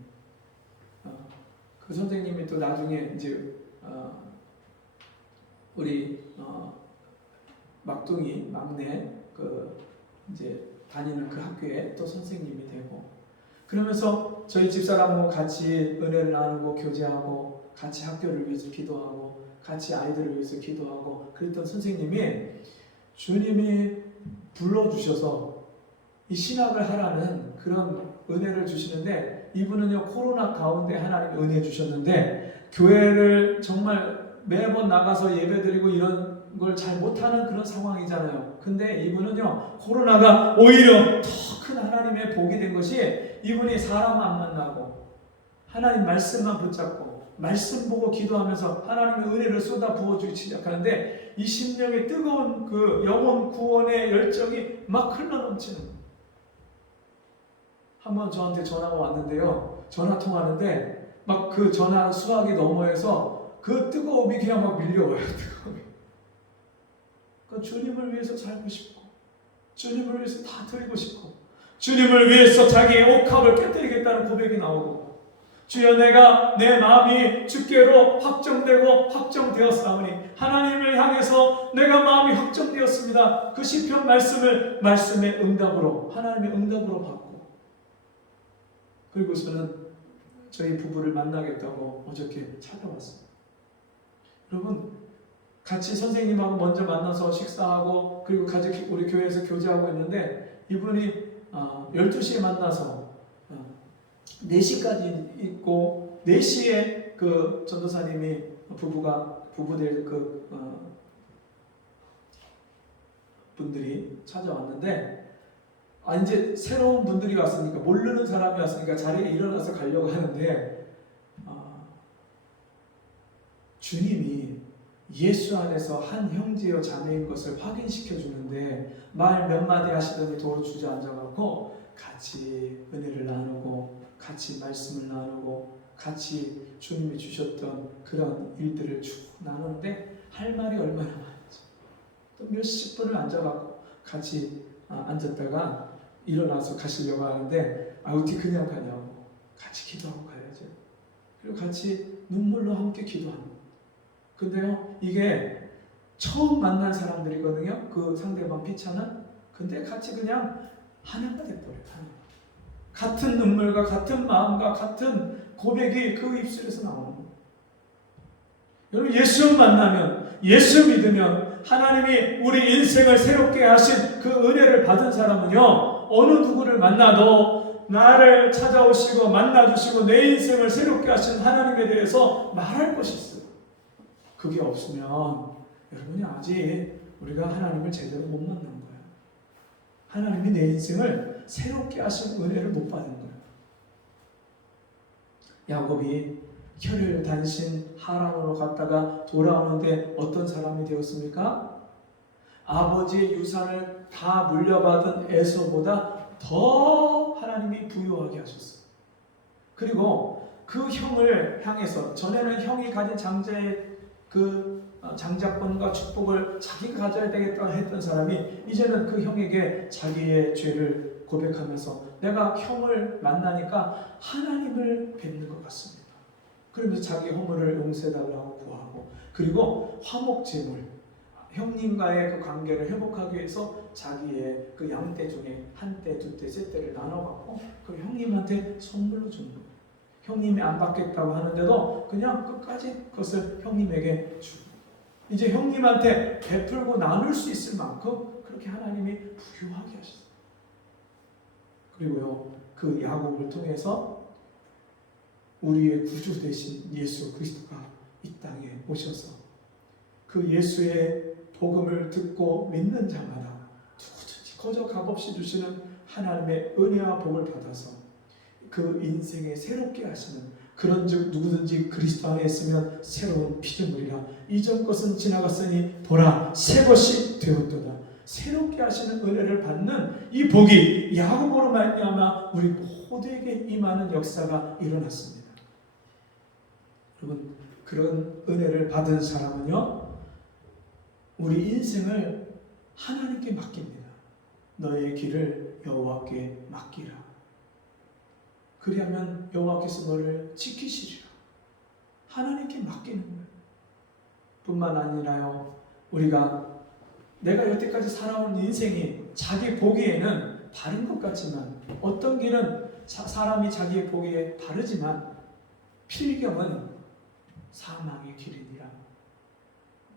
그 선생님이 또 나중에 이제 우리 막둥이 막내 이제 다니는 그 학교에 또 선생님이 되고, 그러면서 저희 집사람하고 같이 은혜를 나누고 교제하고 같이 학교를 위해서 기도하고 같이 아이들을 위해서 기도하고 그랬던 선생님이 주님이 불러주셔서 이 신학을 하라는 그런 은혜를 주시는데, 이분은요 코로나 가운데 하나님이 은혜 주셨는데 교회를 정말 매번 나가서 예배드리고 이런 걸 잘 못하는 그런 상황이잖아요. 근데 이분은요 코로나가 오히려 더 큰 하나님의 복이 된 것이, 이분이 사람 안 만나고 하나님 말씀만 붙잡고 말씀 보고 기도하면서 하나님의 은혜를 쏟아 부어주기 시작하는데 이 심령의 뜨거운 그 영혼 구원의 열정이 막 흘러넘치는 거예요. 한번 저한테 전화가 왔는데요, 전화 통화하는데 막 그 전화 수화기 너머에서 그 뜨거움이 그냥 막 밀려와요. 뜨거움이. 그러니까 주님을 위해서 살고 싶고 주님을 위해서 다 드리고 싶고 주님을 위해서 자기의 옥합을 깨뜨리겠다는 고백이 나오고, 주여 내가 내 마음이 주께로 확정되고 확정되었사오니 하나님을 향해서 내가 마음이 확정되었습니다. 그 시편 말씀의 응답으로, 하나님의 응답으로 받고, 그리고서는 저희 부부를 만나겠다고 어저께 찾아왔어요. 여러분, 같이 선생님하고 먼저 만나서 식사하고 그리고 같이 우리 교회에서 교제하고 있는데, 이분이 12시에 만나서 4시까지 있고 4시에 그 전도사님이 부부들 분들이 찾아왔는데, 이제 새로운 분들이 왔으니까, 모르는 사람이 왔으니까 자리에 일어나서 가려고 하는데 주님이 예수 안에서 한 형제여 자매인 것을 확인시켜 주는데 말 몇 마디 하시더니 도로 주저앉아갖고 같이 은혜를 나누고 같이 말씀을 나누고 같이 주님이 주셨던 그런 일들을 쭉 나누는데 할 말이 얼마나 많은지. 또 몇십 분을 앉아갖고 같이 앉았다가 일어나서 가시려고 하는데 어떻게 그냥 가냐고, 같이 기도하고 가야죠. 그리고 같이 눈물로 함께 기도합니다. 근데요, 이게 처음 만난 사람들이거든요. 그 상대방 피차는. 근데 같이 그냥 하나가 돼버려요. 같은 눈물과 같은 마음과 같은 고백이 그 입술에서 나오는 거예요. 여러분, 예수 만나면, 예수 믿으면 하나님이 우리 인생을 새롭게 하신 그 은혜를 받은 사람은요, 어느 누구를 만나도 나를 찾아오시고 만나주시고 내 인생을 새롭게 하신 하나님에 대해서 말할 것이 있어요. 그게 없으면 여러분이 아직 우리가 하나님을 제대로 못 만난 거예요. 하나님이 내 인생을 새롭게 하신 은혜를 못 받은 거예요. 야곱이 혈을 단신 하란으로 갔다가 돌아오는데 어떤 사람이 되었습니까? 아버지의 유산을 다 물려받은 에서보다 더 하나님이 부유하게 하셨어요. 그리고 그 형을 향해서, 전에는 형이 가진 장자의 그 장자권과 축복을 자기가 가져야 되겠다 했던 사람이 이제는 그 형에게 자기의 죄를 고백하면서 내가 형을 만나니까 하나님을 뵙는 것 같습니다. 그러면서 자기 허물을 용서해달라고 구하고, 그리고 화목제물, 형님과의 그 관계를 회복하기 위해서 자기의 그 양떼 중에 한 떼, 두 떼, 세 떼를 나눠갖고 그 형님한테 선물로 주는 거예요. 형님이 안 받겠다고 하는데도 그냥 끝까지 그것을 형님에게 주고, 이제 형님한테 베풀고 나눌 수 있을 만큼 그렇게 하나님이 부유하게 하셨어요. 그리고요, 그 야곱을 통해서 우리의 구주 되신 예수 그리스도가 이 땅에 오셔서 그 예수의 복음을 듣고 믿는 자마다 누구든지 거저 값없이 주시는 하나님의 은혜와 복을 받아서 그 인생에 새롭게 하시는, 그런즉 누구든지 그리스도 안에 있으면 새로운 피조물이라, 이전 것은 지나갔으니 보라 새 것이 되었도다. 새롭게 하시는 은혜를 받는 이 복이 야곱으로 말미암아 우리 모두에게 임하는 역사가 일어났습니다. 여러분, 그런 은혜를 받은 사람은요, 우리 인생을 하나님께 맡깁니다. 너의 길을 여호와께 맡기라. 그리하면 여호와께서 너를 지키시리라. 하나님께 맡기는 거예요. 뿐만 아니라요, 우리가 내가 여태까지 살아온 인생이 자기 보기에는 바른 것 같지만, 어떤 길은 사람이 자기의 보기에 바르지만 필경은 사망의 길이니라.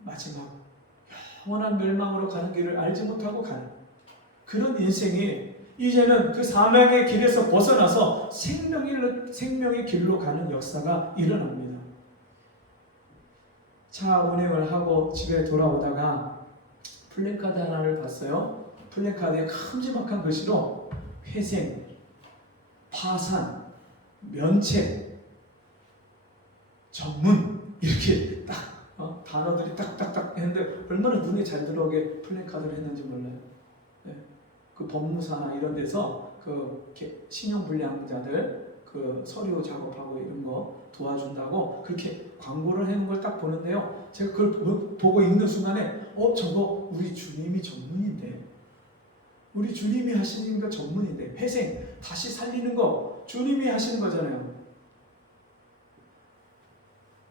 마지막 영원한 멸망으로 가는 길을 알지 못하고 가는 그런 인생이 이제는 그 사망의 길에서 벗어나서 생명의 길로 가는 역사가 일어납니다. 차 운행을 하고 집에 돌아오다가 플래카드 하나를 봤어요. 플래카드에 큼지막한 글씨로 회생, 파산, 면책, 전문, 이렇게 딱 단어들이 딱딱딱 했는데 얼마나 눈에 잘 들어오게 플래카드를 했는지 몰라요. 네. 그 법무사나 이런 데서 그 신용불량자들 그 서류 작업하고 이런 거 도와준다고 그렇게 광고를 해놓은 걸 딱 보는데요, 제가 그걸 보고 읽는 순간에 저거 우리 주님이 전문인데, 우리 주님이 하시는 거 전문인데, 회생, 다시 살리는 거 주님이 하시는 거잖아요.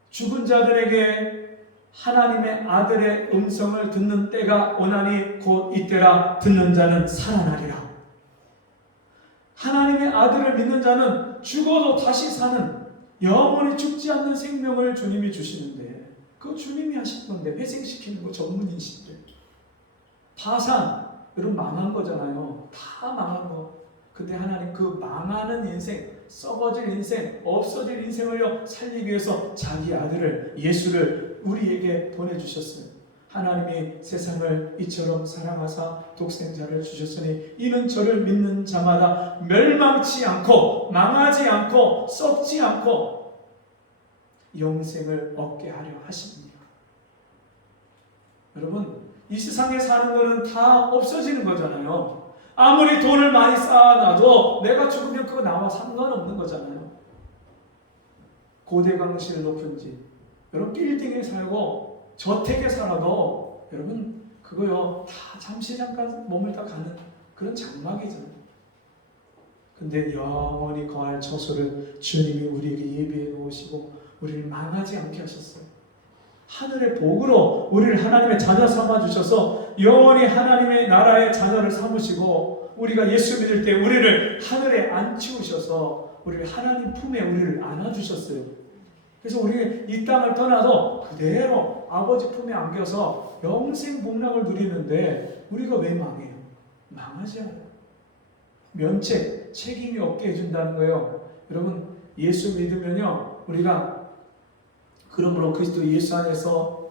죽은 자들에게 하나님의 아들의 음성을 듣는 때가 오나니 곧 이때라. 듣는 자는 살아나리라. 하나님의 아들을 믿는 자는 죽어도 다시 사는 영원히 죽지 않는 생명을 주님이 주시는데, 그거 주님이 하신 건데, 회생시키는 거 전문이신데. 파산, 여러분 망한 거잖아요. 다 망한 거. 근데 하나님 그 망하는 인생, 썩어질 인생, 없어질 인생을요 살리기 위해서 자기 아들을, 예수를 우리에게 보내주셨어요. 하나님이 세상을 이처럼 사랑하사 독생자를 주셨으니 이는 저를 믿는 자마다 멸망치 않고 망하지 않고 썩지 않고 영생을 얻게 하려 하십니다. 여러분, 이 세상에 사는 거는 다 없어지는 거잖아요. 아무리 돈을 많이 쌓아놔도 내가 죽으면 그거 나와 상관없는 거잖아요. 고대광실 높은 집, 여러분 빌딩에 살고 저택에 살아도 여러분 그거요 다 잠시 잠깐 머물다 가는 그런 장막이잖아요. 근데 영원히 거할 처소를 주님이 우리에게 예비해 놓으시고 우리를 망하지 않게 하셨어요. 하늘의 복으로 우리를 하나님의 자녀 삼아주셔서 영원히 하나님의 나라의 자녀를 삼으시고, 우리가 예수 믿을 때 우리를 하늘에 앉히우셔서 우리를 하나님 품에 우리를 안아주셨어요. 그래서 우리 이 땅을 떠나도 그대로 아버지 품에 안겨서 영생 복락을 누리는데, 우리가 왜 망해요? 망하지 않아요. 면책, 책임이 없게 해준다는 거예요. 여러분, 예수 믿으면요 우리가 그러므로 그리스도 예수 안에서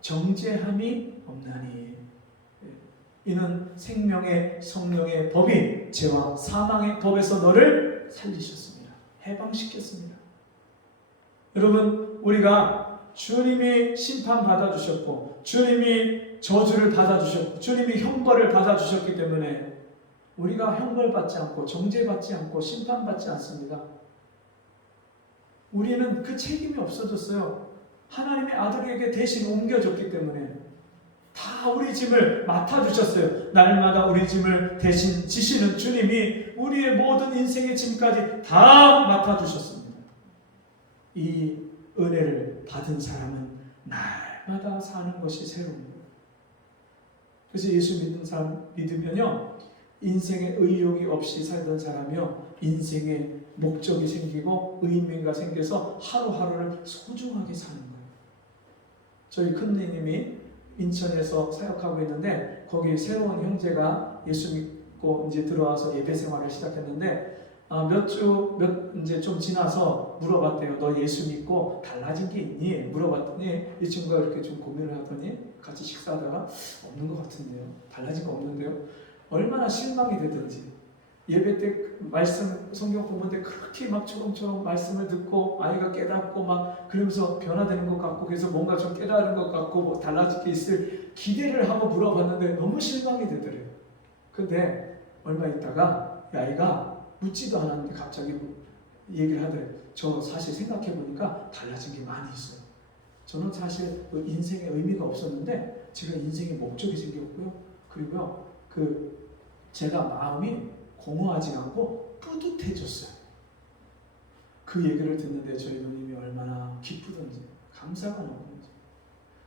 정죄함이 없나니, 이는 생명의 성령의 법이 죄와 사망의 법에서 너를 살리셨습니다. 해방시켰습니다. 여러분, 우리가 주님이 심판 받아주셨고 주님이 저주를 받아주셨고 주님이 형벌을 받아주셨기 때문에 우리가 형벌받지 않고 정죄받지 않고 심판받지 않습니다. 우리는 그 책임이 없어졌어요. 하나님의 아들에게 대신 옮겨줬기 때문에 다 우리 짐을 맡아주셨어요. 날마다 우리 짐을 대신 지시는 주님이 우리의 모든 인생의 짐까지 다 맡아주셨습니다. 이 은혜를 받은 사람은 날마다 사는 것이 새로운 거예요. 그래서 예수 믿는 사람 믿으면요, 인생에 의욕이 없이 살던 사람이요, 인생에 목적이 생기고 의미가 생겨서 하루하루를 소중하게 사는 거예요. 저희 큰누님이 인천에서 사역하고 있는데, 거기 새로운 형제가 예수 믿고 이제 들어와서 예배 생활을 시작했는데, 이제 좀 지나서 물어봤대요. 너 예수 믿고 달라진 게 있니? 물어봤더니 이 친구가 이렇게 좀 고민을 하더니 같이 식사하다가 없는 것 같은데요. 달라진 거 없는데요. 얼마나 실망이 되든지 예배 때 말씀 성경 보는데 그렇게 막 초롱초롱 말씀을 듣고 아이가 깨닫고 막 그러면서 변화되는 것 같고 그래서 뭔가 좀 깨달은 것 같고 뭐 달라질 게 있을 기대를 하고 물어봤는데 너무 실망이 되더래요. 근데 얼마 있다가 이 아이가 묻지도 않았는데 갑자기 얘기를 하더래요. 저 사실 생각해 보니까 달라진 게 많이 있어요. 저는 사실 인생에 의미가 없었는데 제가 인생에 목적이 생겼고요. 그리고요, 제가 마음이 공허하지 않고 뿌듯해졌어요. 그 얘기를 듣는데 저희 누님이 얼마나 기쁘던지 감사가 나오는지.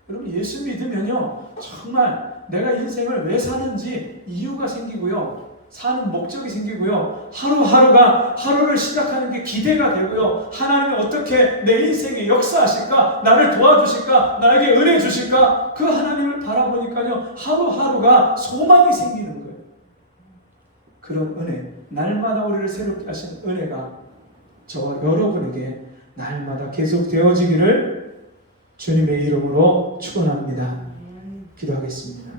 여러분, 예수 믿으면요, 정말 내가 인생을 왜 사는지 이유가 생기고요, 사는 목적이 생기고요, 하루하루가 하루를 시작하는 게 기대가 되고요, 하나님이 어떻게 내 인생에 역사하실까, 나를 도와주실까, 나에게 은혜 주실까, 그 하나님을 바라보니까요, 하루하루가 소망이 생기는 거예요. 그런 은혜, 날마다 우리를 새롭게 하시는 은혜가 저와 여러분에게 날마다 계속 되어지기를 주님의 이름으로 축원합니다. 기도하겠습니다.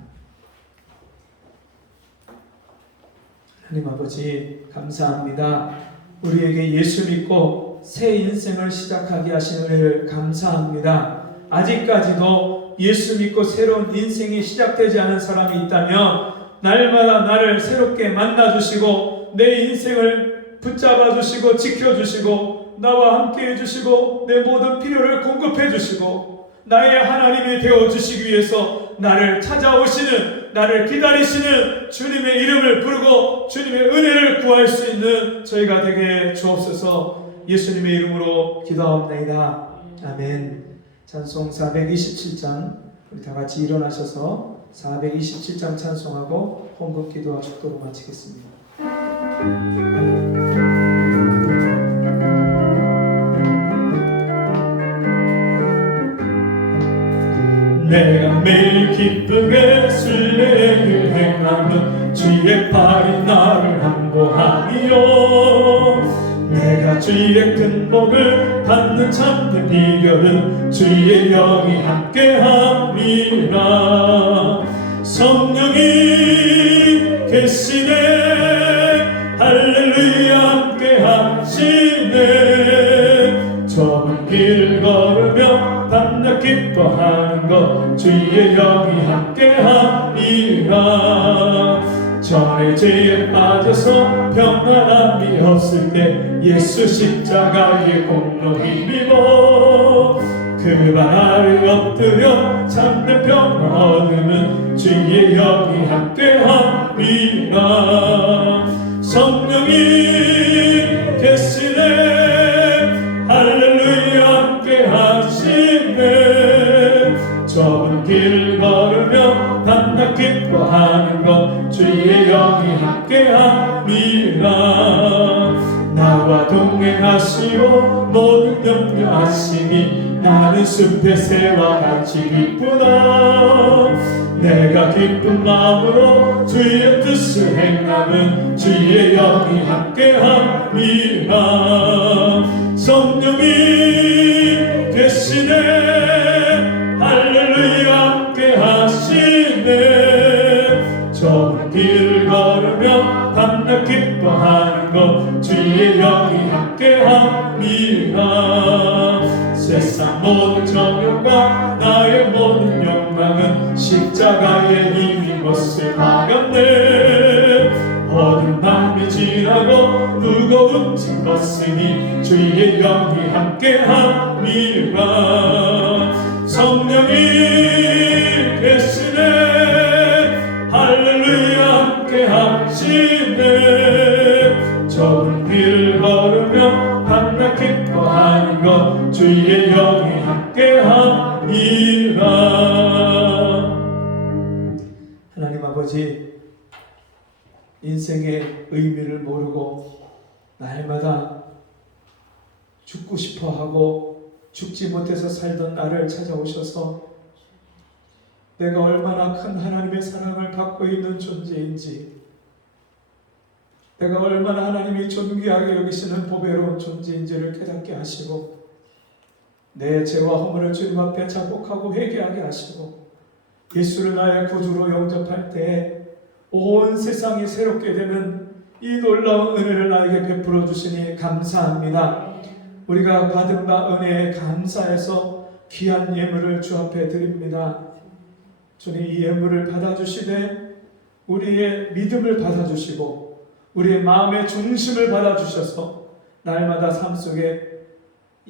하나님 아버지, 감사합니다. 우리에게 예수 믿고 새 인생을 시작하게 하신 은혜를 감사합니다. 아직까지도 예수 믿고 새로운 인생이 시작되지 않은 사람이 있다면 날마다 나를 새롭게 만나주시고 내 인생을 붙잡아주시고 지켜주시고 나와 함께 해주시고 내 모든 필요를 공급해주시고 나의 하나님이 되어주시기 위해서 나를 찾아오시는, 나를 기다리시는 주님의 이름을 부르고 주님의 은혜를 구할 수 있는 저희가 되게 주옵소서. 예수님의 이름으로 기도합니다. 아멘. 찬송 427장, 우리 다 같이 일어나셔서 427장 찬송하고 헌금 기도와 축도로 마치겠습니다. 내가 매일 기쁘게 순례를 행하면 주의 팔이 나를 항보하리요. 내가 주의 큰 복을 받는 참된 비결은 주의 영이 함께함이라. 성령이 계시네, 할렐루야 함께하시네. 좁은 길을 걸으며 밤낮 기뻐하는 것 주의 영이 함께함이라. 전에 죄에 빠져서 평안함이 없을 때 예수 십자가의 공로 힘입어 그 발 아래 엎드려 참된 평안 얻으면 주의 영이 함께함이라. 성령이 계시네, 할렐루야 함께하시네. 좁은 길을 걸으며 밤낮 기뻐하는 것 주의 영이 함께함이라. 나와 동행하시고 모든 염려하시니 나는 숲의 새와 같이 기쁘다. 내가 기쁜 마음으로 주의 뜻을 행하면 주의 영이 함께함이라. 성령이 계시네, 할렐루야 함께하시네. 좁은 길을 걸으며 밤낮 기뻐하는 것 주의 영이 함께함이라. 세상 모든 정욕과 나의 모든 욕망은 십자가의 힘이 못을 막았네. 어두운 밤이 지나고 무거운 짐 벗으니 주의 영이 함께함이라. 성령이 계시네, 할렐루야 함께하시네. 좁은 길을 걸으며 밤낮 기뻐하는 것 주의 영이 함께함이라. 하나님 아버지, 인생의 의미를 모르고 날마다 죽고 싶어 하고 죽지 못해서 살던 나를 찾아오셔서 내가 얼마나 큰 하나님의 사랑을 받고 있는 존재인지, 내가 얼마나 하나님이 존귀하게 여기시는 보배로운 존재인지를 깨닫게 하시고, 내 죄와 허물을 주님 앞에 자복하고 회개하게 하시고, 예수를 나의 구주로 영접할 때에 온 세상이 새롭게 되는 이 놀라운 은혜를 나에게 베풀어 주시니 감사합니다. 우리가 받은 바 은혜에 감사해서 귀한 예물을 주 앞에 드립니다. 주님, 이 예물을 받아주시되 우리의 믿음을 받아주시고 우리의 마음의 중심을 받아주셔서 날마다 삶 속에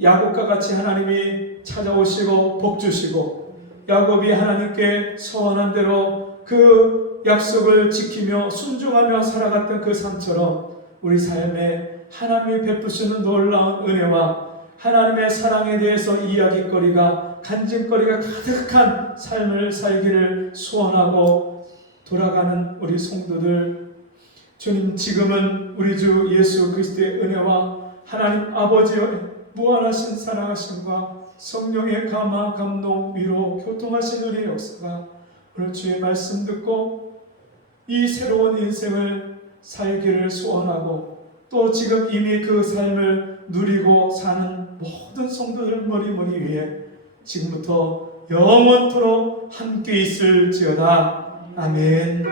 야곱과 같이 하나님이 찾아오시고 복주시고, 야곱이 하나님께 서원한 대로 그 약속을 지키며 순종하며 살아갔던 그 삶처럼 우리 삶에 하나님이 베푸시는 놀라운 은혜와 하나님의 사랑에 대해서 이야기거리가, 간증거리가 가득한 삶을 살기를 소원하고 돌아가는 우리 성도들, 주님, 지금은 우리 주 예수 그리스도의 은혜와 하나님 아버지의 무한하신 사랑하심과 성령의 감화, 감동, 위로, 교통하신 은혜의 역사가 오늘 주의 말씀 듣고 이 새로운 인생을 살기를 소원하고, 또 지금 이미 그 삶을 누리고 사는 모든 성도들 머리 위에 지금부터 영원토록 함께 있을지어다. 아멘.